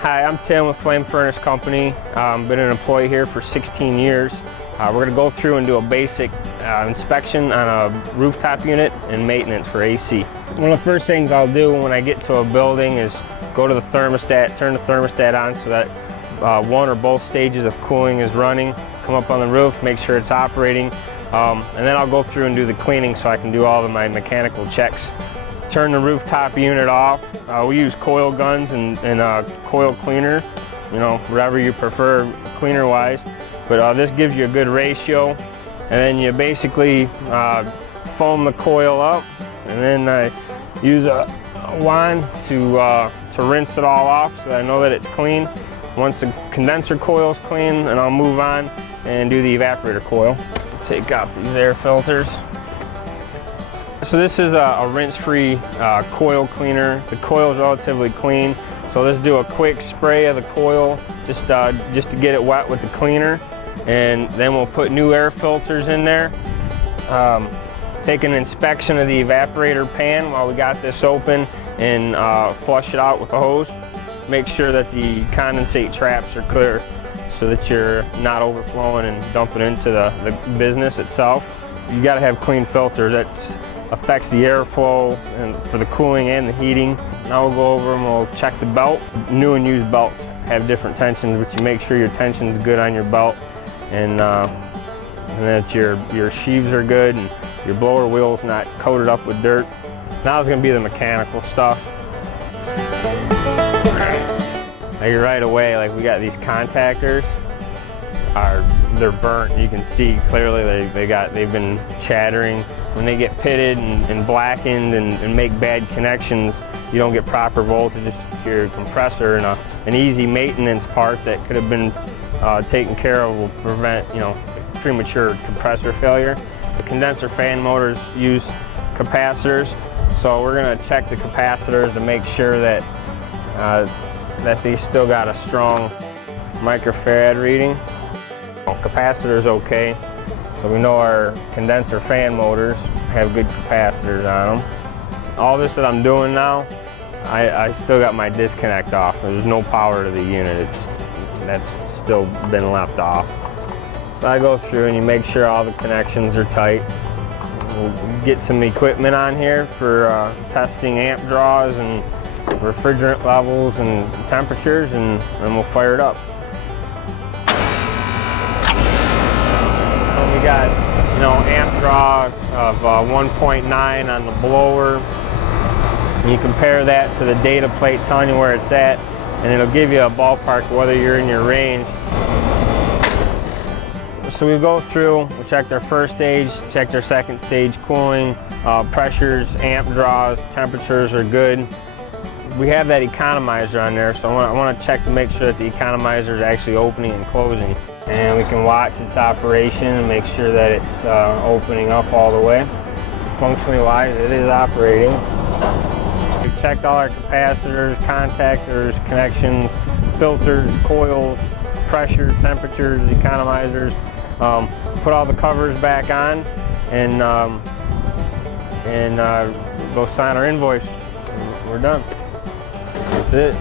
Hi, I'm Tim with Flame Furnace Company. Been an employee here for 16 years. We're going to go through and do a basic inspection on a rooftop unit and maintenance for AC. One of the first things I'll do when I get to a building is go to the thermostat, turn the thermostat on so that one or both stages of cooling is running. Come up on the roof, make sure it's operating, and then I'll go through and do the cleaning so I can do all of my mechanical checks. Turn the rooftop unit off. We use coil guns and coil cleaner, you know, whatever you prefer cleaner-wise. But this gives you a good ratio. And then you basically foam the coil up, and then I use a wand to rinse it all off so that I know that it's clean. Once the condenser coil is clean, then I'll move on and do the evaporator coil. Take out these air filters. So this is a rinse-free coil cleaner. The coil is relatively clean, so let's do a quick spray of the coil just to get it wet with the cleaner, and then we'll put new air filters in there. Take an inspection of the evaporator pan while we got this open and flush it out with a hose. Make sure that the condensate traps are clear so that you're not overflowing and dumping into the business itself. You got to have clean filters. That affects the airflow and for the cooling and the heating. Now we'll go over and we'll check the belt. New and used belts have different tensions, but you make sure your tension is good on your belt and that your sheaves are good and your blower wheel's not coated up with dirt. Now it's going to be the mechanical stuff. Like right away, like we got these contactors, they're burnt. You can see clearly they've been chattering. When they get pitted and blackened and make bad connections, you don't get proper voltage to your compressor. And an easy maintenance part that could have been taken care of will prevent, you know, premature compressor failure. The condenser fan motors use capacitors, so we're going to check the capacitors to make sure that that they still got a strong microfarad reading. Capacitor's okay. So we know our condenser fan motors have good capacitors on them. All this that I'm doing now, I still got my disconnect off. There's no power to the unit. That's still been left off. So I go through and you make sure all the connections are tight. We'll get some equipment on here for testing amp draws and refrigerant levels and temperatures, and then we'll fire it up. We got, you know, amp draw of 1.9 on the blower. And you compare that to the data plate telling you where it's at, and it'll give you a ballpark whether you're in your range. So we go through, we check their first stage, check their second stage cooling, pressures, amp draws, temperatures are good. We have that economizer on there, so I want to check to make sure that the economizer is actually opening and closing. And we can watch its operation and make sure that it's opening up all the way. Functionally wise, it is operating. We checked all our capacitors, contactors, connections, filters, coils, pressure, temperatures, economizers. Put all the covers back on and go sign our invoice. We're done. That's it.